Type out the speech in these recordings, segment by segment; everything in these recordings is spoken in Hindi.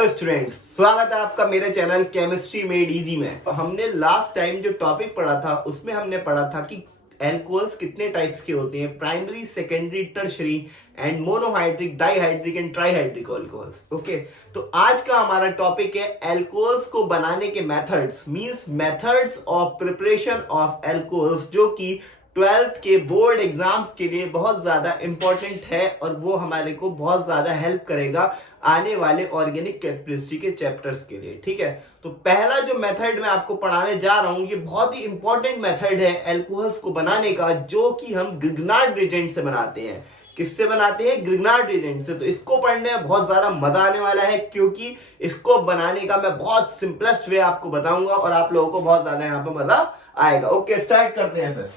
हेलो स्टूडेंट्स, स्वागत है आपका मेरे चैनल केमिस्ट्री मेड इजी में। हमने लास्ट टाइम जो टॉपिक पढ़ा था उसमें हमने पढ़ा था कि एल्कोहल्स कितने टाइप्स के होते हैं, primary, secondary, tertiary and monohydric, dihydric and trihydric alcohols. Okay, तो आज का हमारा टॉपिक है एल्कोहल्स को बनाने के methods, means methods of preparation of alcohols, जो कि 12th के बोर्ड एग्जाम्स के लिए बहुत ज्यादा इंपॉर्टेंट है और वो हमारे को बहुत ज्यादा हेल्प करेगा आने वाले ऑर्गेनिक केमिस्ट्री के चैप्टर्स के लिए। ठीक है, तो पहला जो मेथड मैं आपको पढ़ाने जा रहा हूं ये बहुत ही इंपॉर्टेंट मेथड है एल्कोहल्स को बनाने का, जो कि हम ग्रिग्नार्ड रिएजेंट से बनाते हैं। किससे बनाते हैं? ग्रिग्नार्ड रिएजेंट से। तो इसको पढ़ने में बहुत ज्यादा मजा आने वाला है, क्योंकि इसको बनाने का मैं बहुत सिंपलेस्ट वे आपको बताऊंगा और आप लोगों को बहुत ज्यादा यहाँ पे मजा आएगा। ओके, स्टार्ट करते हैं फिर।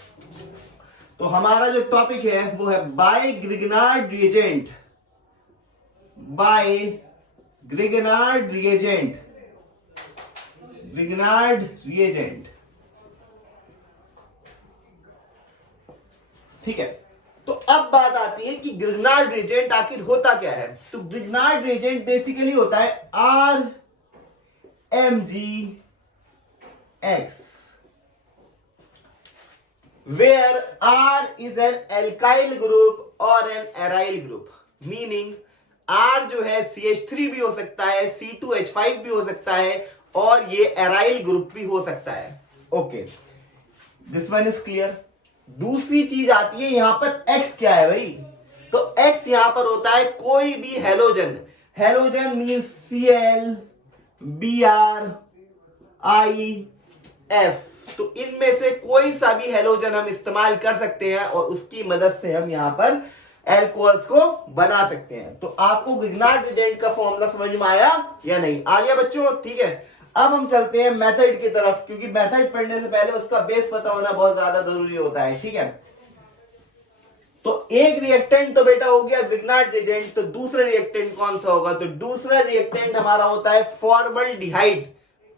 तो हमारा जो टॉपिक है वो है by Grignard reagent, by Grignard reagent, Grignard reagent. ठीक है, तो अब बात आती है कि ग्रिग्नार्ड रिएजेंट आखिर होता क्या है। तो ग्रिग्नार्ड रिएजेंट बेसिकली होता है RMgX, where R is an alkyl group or an aryl group, meaning R जो है CH3 भी हो सकता है, C2H5 भी हो सकता है और ये एराइल ग्रुप भी हो सकता है। Okay, this one is clear. दूसरी चीज आती है यहां पर X क्या है भाई? तो X यहां पर होता है कोई भी halogen. Halogen means Cl, Br, IF। तो इनमें से कोई सा भी हेलोजन हम इस्तेमाल कर सकते हैं और उसकी मदद से हम यहां पर एल्कोहल्स को बना सकते हैं। तो आपको ग्रिग्नार्ड रिएजेंट का फॉर्मूला समझ में आया या नहीं? आ गया बच्चों? ठीक है, अब हम चलते हैं मेथड की तरफ, क्योंकि मेथड पढ़ने से पहले उसका बेस पता होना बहुत ज्यादा जरूरी होता है। ठीक है, तो एक रिएक्टेंट तो बेटा हो गया ग्रिग्नार्ड रिएजेंट, तो दूसरा रिएक्टेंट कौन सा होगा? तो दूसरा रिएक्टेंट हमारा होता है फॉर्मल्डिहाइड।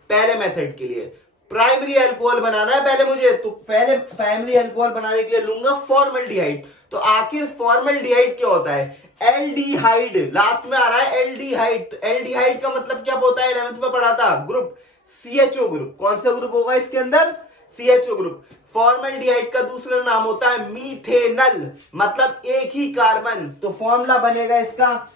पहले मेथड के लिए प्राइमरी अल्कोहल बनाना है पहले मुझे, तो पहले प्राइमरी अल्कोहल बनाने के लिए लूंगा फॉर्मल्डिहाइड। तो आखिर फॉर्मल्डिहाइड क्या होता है? एल्डिहाइड, लास्ट में आ रहा है एल्डिहाइड। तो एल्डिहाइड का मतलब क्या होता है? 11th में पढ़ा था, ग्रुप CHO ग्रुप। कौन सा ग्रुप होगा इसके अंदर? CHO group. फॉर्मल्डिहाइड का दूसरा नाम होता है मीथेनल, मतलब एक ही कार्बन। तो फॉर्मूला बनेगा इसका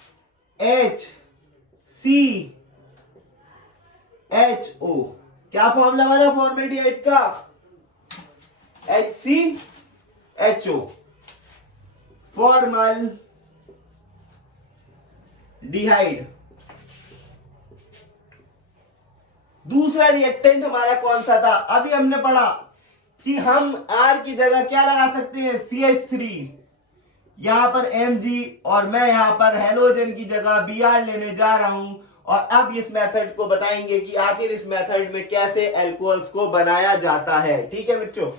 HCHO। क्या फॉर्मूला बना फॉर्मल्डिहाइड का? HCHO, formaldehyde. दूसरा रिएक्टेंट हमारा कौन सा था? अभी हमने पढ़ा कि हम R की जगह क्या लगा सकते हैं? CH3, यहां पर Mg, और मैं यहां पर हेलोजन की जगह Br लेने जा रहा हूं। और अब इस मेथड को बताएंगे कि आखिर इस मेथड में कैसे एल्कोहल्स को बनाया जाता है। ठीक है बच्चों,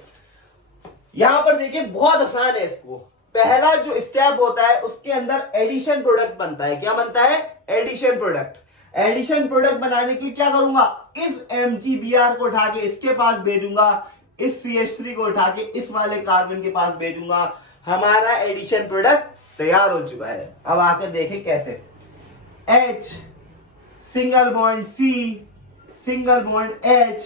यहां पर देखिए बहुत आसान है। इसको पहला जो स्टेप होता है उसके अंदर एडिशन प्रोडक्ट बनता है। क्या बनता है? Addition product. एडिशन प्रोडक्ट बनाने के लिए क्या करूंगा? इस MgBr को उठा के इसके पास भेजूंगा, इस CH3 को उठा के इस वाले कार्बन के पास भेजूंगा। हमारा एडिशन प्रोडक्ट तैयार हो चुका है। अब आकर देखें कैसे। H single bond C, single bond H,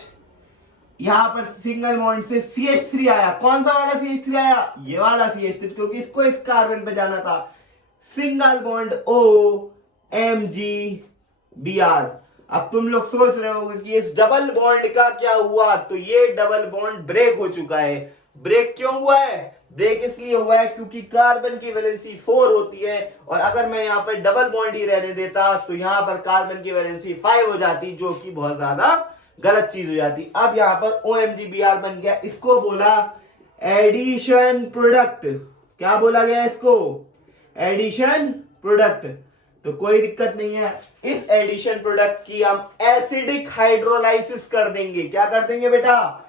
यहां पर सिंगल बॉन्ड से CH3 आया। कौन सा वाला CH3 आया? ये वाला CH3, क्योंकि इसको इस कार्बन पे जाना था। Single bond O, MgBr। अब तुम लोग सोच रहे होगे कि इस डबल बॉन्ड का क्या हुआ? तो ये डबल बॉन्ड ब्रेक हो चुका है। ब्रेक क्यों हुआ है? ब्रेक इसलिए हुआ है क्योंकि कार्बन की वैलेंसी 4 होती है, और अगर मैं यहां पर डबल बॉन्ड ही रहने देता तो यहां पर कार्बन की वैलेंसी 5 हो जाती, जो कि बहुत ज्यादा गलत चीज हो जाती। अब यहां पर OMgBr बन गया। इसको बोला एडिशन प्रोडक्ट। क्या बोला गया इसको? Addition product. तो कोई दिक्कत नहीं है, इस एडिशन प्रोडक्ट की हम एसिडिक हाइड्रोलाइसिस कर देंगे। क्या कर देंगे बेटा?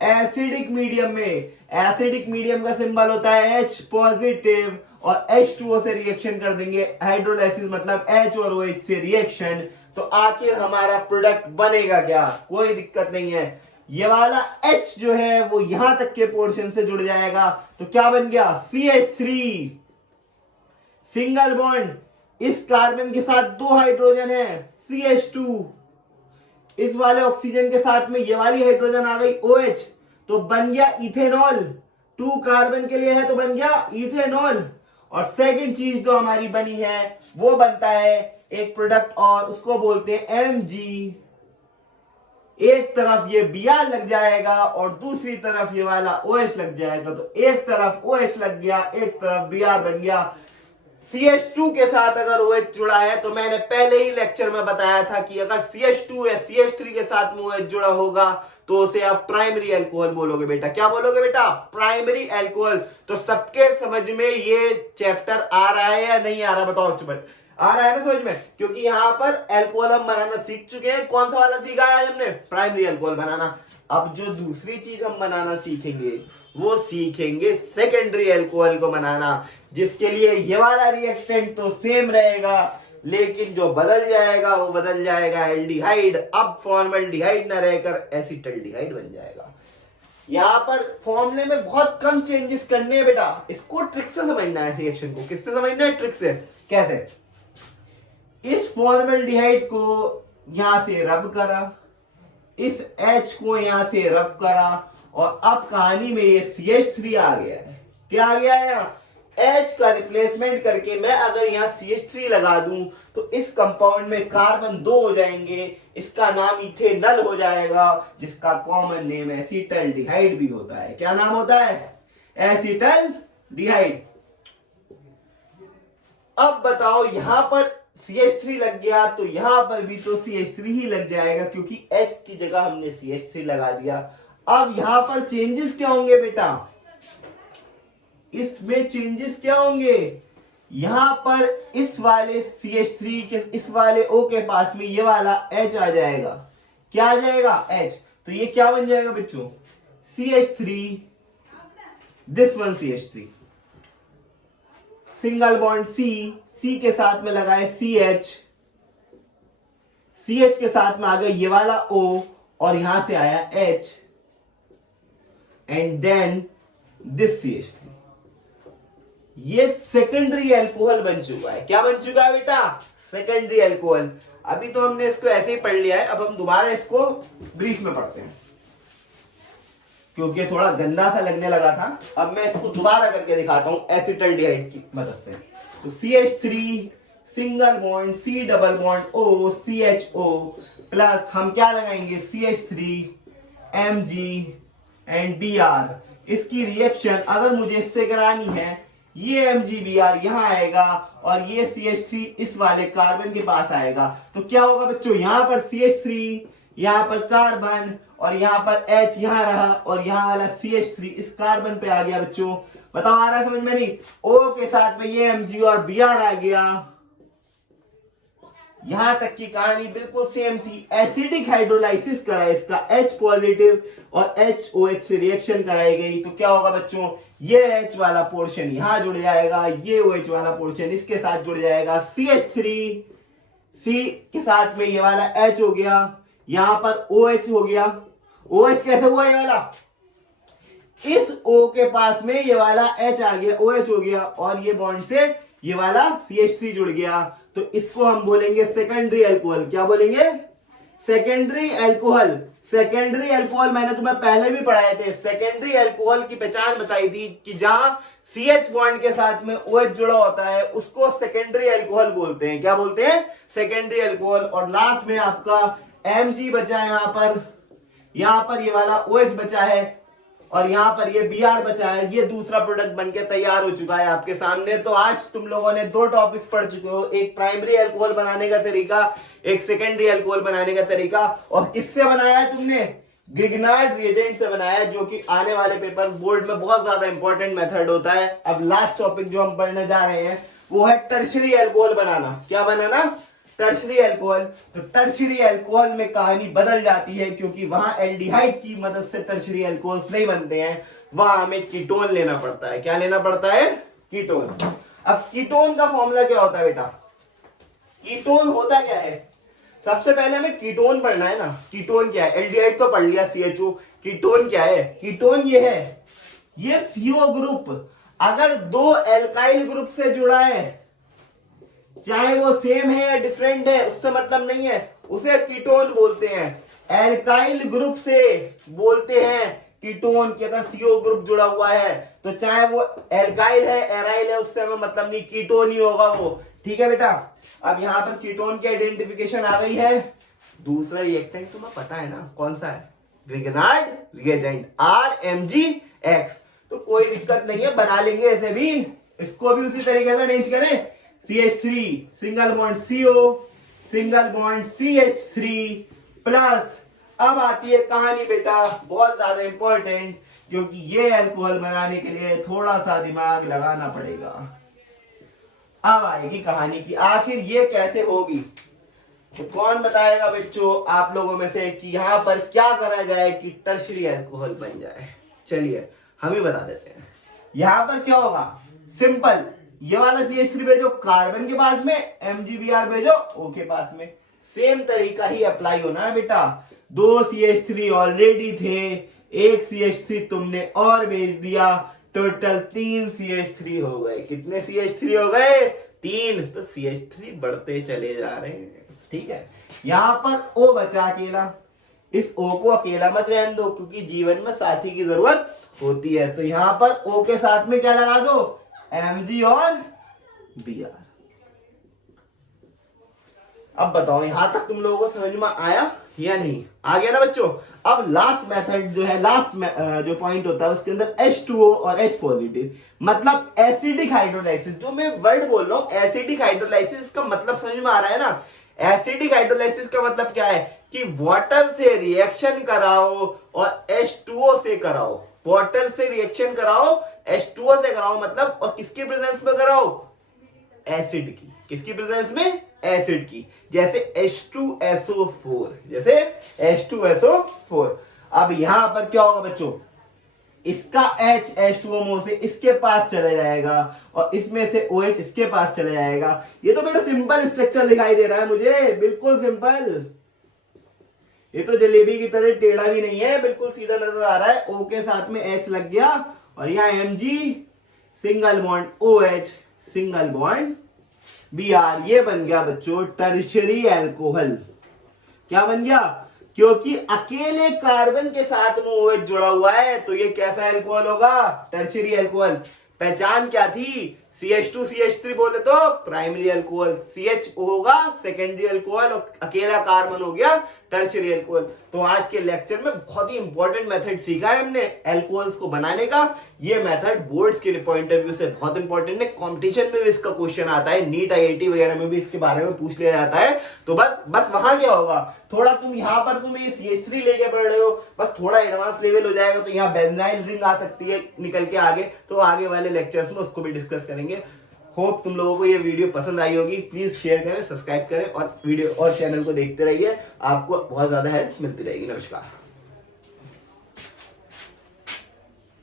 एसिडिक मीडियम में। एसिडिक मीडियम का सिंबल होता है H पॉजिटिव, और H2O से रिएक्शन कर देंगे। हाइड्रोलाइसिस मतलब H और OH से रिएक्शन। तो आखिर हमारा प्रोडक्ट बनेगा क्या? कोई दिक्कत नहीं है, ये वाला H जो है वो यहां तक के पोर्शन से जुड़ जाएगा। तो क्या बन गया? CH3 सिंगल बॉन्ड इस कार्बन के साथ 2 हाइड्रोजन है CH2, इस वाले ऑक्सीजन के साथ में ये वाली हाइड्रोजन आ गई OH, तो बन गया इथेनॉल। 2 कार्बन के लिए है तो बन गया इथेनॉल। और सेकंड चीज जो हमारी बनी है वो बनता है एक प्रोडक्ट और उसको बोलते हैं Mg। एक तरफ ये Br लग जाएगा और दूसरी तरफ ये वाला OH लग जाएगा, तो एक तरफ OH लग गया, एक तरफ Br बन गया। CH2 के साथ अगर OH जुड़ा है तो मैंने पहले ही लेक्चर में बताया था कि अगर CH2 या CH3 के साथ में OH जुड़ा होगा तो उसे आप प्राइमरी अल्कोहल बोलोगे बेटा। क्या बोलोगे बेटा? Primary alcohol. तो सबके समझ में ये चैप्टर आ रहा है या नहीं आ रहा? बताओ बच्चों, आ रहा है ना समझ में? क्योंकि यहाँ पर अल्कोहल हम बनाना सीख चुके हैं। कौन सा वाला सीखा है हमने? प्राइमरी अल्कोहल बनाना। अब जो दूसरी चीज हम बनाना सीखेंगे वो सीखेंगे सेकेंडरी अल्कोहल को बनाना, जिसके लिए ये वाला रिएक्टेंट तो सेम रहेगा, लेकिन जो बदल जाएगा वो बदल जाएगा एल्डिहाइड। अब फॉर्मल्डिहाइड न रहकर एसिटल्डिहाइड बन जाएगा। यहाँ पर फॉर्मूले में बहुत कम चेंजेस करने हैं बेटा। इसको ट्रिक से समझना है, रिएक्शन को किससे समझना है? ट्रिक से। कैसे? इस फॉर्मल्डिहाइड को यहां से रब करा, इस H को यहां से रब करा, और अब कहानी में ये CH3 आ गया है। क्या आ गया है? यहाँ H का रिप्लेसमेंट करके मैं अगर यहाँ CH3 लगा दूं तो इस कंपाउंड में कार्बन 2 हो जाएंगे, इसका नाम इथेनॉल हो जाएगा, जिसका कॉमन नेम एसिटल्डिहाइड भी होता है। क्या नाम होता है? एसिटल्डिहाइड। अब बताओ, यहां पर CH3 लग गया तो यहां पर भी तो CH3 ही लग जाएगा, क्योंकि H की जगह हमने CH3 लगा दिया। अब यहां पर चेंजेस क्या होंगे बेटा? इसमें चेंजेस क्या होंगे? यहां पर इस वाले CH3 के इस वाले O के पास में ये वाला H आ जाएगा। क्या आ जाएगा? H। तो ये क्या बन जाएगा बच्चों? CH3, this one CH3, single bond C के साथ में लगाए CH के साथ में आ गया ये वाला O, और यहां से आया H, and then this CH3। ये सेकेंडरी अल्कोहल बन चुका है। क्या बन चुका है बेटा? Secondary alcohol. अभी तो हमने इसको ऐसे ही पढ़ लिया है, अब हम दोबारा इसको ब्रीफ में पढ़ते हैं, क्योंकि थोड़ा गंदा सा लगने लगा था। अब मैं इसको दोबारा करके दिखाता हूं एसिटल्डिहाइड की मदद से। तो CH3 single bond C double bond O CHO plus हम क्या लगाएंगे? CH3 Mg and Br। इसकी रिएक्शन अगर मुझे इससे करानी है, ये MgBr यहां आएगा और ये CH3 इस वाले कार्बन के पास आएगा। तो क्या होगा बच्चों? यहां पर CH3, यहां पर कार्बन, और यहां पर H यहां रहा, और यहां वाला CH3 इस कार्बन पे आ गया। बच्चों बताओ, आ रहा है समझ में? नहीं। O के साथ में ये Mg और Br आ गया। यहां तक की कहानी बिल्कुल सेम थी। एसिडिक हाइड्रोलाइसिस करा इसका, H पॉजिटिव और HOH से रिएक्शन कराई गई। तो क्या होगा बच्चों? ये H वाला पोर्शन यहां जुड़ जाएगा, ये OH वाला पोर्शन इसके साथ जुड़ जाएगा। CH3 C के साथ में ये वाला H हो गया, यहां पर OH हो गया। OH कैसे हुआ? ये वाला इस O के पास में ये वाला H आ गया, OH हो गया, और ये बॉन्ड से ये वाला CH3 जुड़ गया। तो इसको हम बोलेंगे सेकेंडरी अल्कोहल। क्या बोलेंगे? Secondary alcohol. सेकेंडरी अल्कोहल मैंने तुम्हें पहले भी पढ़ाए थे। सेकेंडरी अल्कोहल की पहचान बताई थी कि जहां CH बॉन्ड के साथ में OH जुड़ा होता है उसको सेकेंडरी अल्कोहल बोलते हैं। क्या बोलते हैं? Secondary alcohol. और लास्ट में आपका Mg बचा है, यहां पर ये वाला OH बचा है, और यहां पर ये Br बचा है। ये दूसरा प्रोडक्ट बनके तैयार हो चुका है आपके सामने। तो आज तुम लोगों ने 2 टॉपिक्स पढ़ चुके हो, एक प्राइमरी अल्कोहल बनाने का तरीका, एक सेकेंडरी अल्कोहल बनाने का तरीका। और किससे बनाया है तुमने? ग्रिग्नार्ड रिएजेंट से बनाया है, जो कि आने वाले पेपर्स बोर्ड में बहुत ज्यादा इंपॉर्टेंट मेथड होता है। अब लास्ट टॉपिक जो हम पढ़ने जा रहे हैं वो है टर्शरी अल्कोहल बनाना। क्या बनाना? Tertiary alcohol. तो टर्शरी अल्कोहल में कहानी बदल जाती है, क्योंकि वहां एल्डिहाइड की मदद से टर्शरी अल्कोहल्स नहीं बनते हैं, वहां हमें कीटोन लेना पड़ता है। क्या लेना पड़ता है? कीटोन। अब कीटोन का फॉर्मूला क्या होता है बेटा? कीटोन होता क्या है? सबसे पहले हमें कीटोन पढ़ना है ना। कीटोन क्या है? एल्डिहाइड तो पढ़ लिया CHO। कीटोन क्या है? कीटोन ये है, ये CO ग्रुप अगर 2 एल्काइल ग्रुप से जुड़ा है, चाहे वो सेम है या डिफरेंट है उससे मतलब नहीं है, उसे कीटोन बोलते हैं। एल्काइल ग्रुप से बोलते हैं कीटोन की। अगर सीओ ग्रुप जुड़ा हुआ है तो चाहे वो एल्काइल है एराइल है उससे हमें मतलब नहीं, कीटोन ही होगा वो। ठीक है बेटा, अब यहां पर कीटोन की आइडेंटिफिकेशन आ गई है। दूसरा रिएक्टेंट तुम्हें पता है ना कौन सा है, ग्रिगनार्ड रिएजेंट RMgX। तो कोई दिक्कत नहीं है, बना लेंगे ऐसे भी, इसको भी उसी तरीके से अरेंज करें। CH3 single bond CO single bond CH3 plus. अब आती है कहानी बेटा, बहुत ज्यादा इंपॉर्टेंट, क्योंकि ये अल्कोहल बनाने के लिए थोड़ा सा दिमाग लगाना पड़ेगा। अब आएगी कहानी की आखिर ये कैसे होगी। तो कौन बताएगा बच्चों आप लोगों में से कि यहां पर क्या करा जाए कि टर्शरी अल्कोहल बन जाए। चलिए हम ही बता देते हैं। यहां पर क्या होगा, सिंपल, ये वाला CH3 भेजो कार्बन के पास में, MgBr भेजो O के पास में। सेम तरीका ही अप्लाई होना है बेटा। 2 CH3 ऑलरेडी थे, 1 CH3 तुमने और भेज दिया, टोटल 3 CH3 हो गए। कितने CH3 हो गए, 3। तो CH3 बढ़ते चले जा रहे हैं। ठीक है, यहां पर O बचा अकेला, इस O को अकेला मत रहने दो क्योंकि जीवन में साथी की जरूरत होती है। तो यहां पर O के साथ में क्या लगा दो, Mg और Br। अब बताओ यहां तक तुम लोगों को समझ में आया या नहीं, आ गया ना बच्चों। अब लास्ट मेथड जो है, लास्ट जो पॉइंट होता है उसके अंदर H2O और H पॉजिटिव, मतलब एसिडिक हाइड्रोलाइसिस। जो मैं वर्ड बोल रहा हूं एसिडिक हाइड्रोलाइसिस का मतलब समझ में आ रहा है ना। एसिडिक हाइड्रोलाइसिस का मतलब क्या है कि वाटर से रिएक्शन कराओ और H2O से कराओ, वाटर से रिएक्शन कराओ H2O से कराओ, मतलब और किसके प्रेजेंस में कराओ, एसिड की। किसकी प्रेजेंस में, एसिड की। जैसे H2SO4, जैसे H2SO4। अब यहां पर क्या होगा बच्चों, इसका H H2O से इसके पास चला जाएगा और इसमें से OH इसके पास चला जाएगा। ये तो बेटा सिंपल स्ट्रक्चर दिखाई दे रहा है मुझे, बिल्कुल सिंपल। ये तो जलेबी की तरह टेढ़ा भी नहीं है, बिल्कुल सीधा नजर आ रहा है। O के साथ में H लग गया और यहाँ Mg single bond OH single bond Br। ये बन गया बच्चों टर्शियरी अल्कोहल। क्या बन गया, क्योंकि अकेले कार्बन के साथ में OH जुड़ा हुआ है तो ये कैसा अल्कोहल होगा, टर्शियरी अल्कोहल। पहचान क्या थी, CH2 CH3 बोले तो प्राइमरी अल्कोहल, CHO होगा सेकेंडरी अल्कोहल और अकेला कार्बन हो गया टर्शियरी अल्कोहल। तो आज के लेक्चर में बहुत ही इंपॉर्टेंट मेथड सीखा है हमने अल्कोहल्स को बनाने का। ये मेथड बोर्ड्स के पॉइंट ऑफ व्यू से बहुत इंपॉर्टेंट है, कंपटीशन में भी इसका क्वेश्चन आता है, नीट IIT वगैरह में भी इसके बारे में पूछ लिया जाता है। तो बस वहां क्या होगा, थोड़ा तुम यहाँ पर तुम ये CH3 लेके पढ़ रहे हो, बस थोड़ा एडवांस लेवल हो जाएगा तो यहाँ बेंजाइल रिंग आ सकती है निकल के आगे, तो आगे वाले लेक्चर्स में उसको भी डिस्कस करेंगे। होप तुम लोगों को ये वीडियो पसंद आई होगी। प्लीज शेयर करें, सब्सक्राइब करें और वीडियो और चैनल को देखते रहिए, आपको बहुत ज्यादा हेल्प मिलती रहेगी। नमस्कार।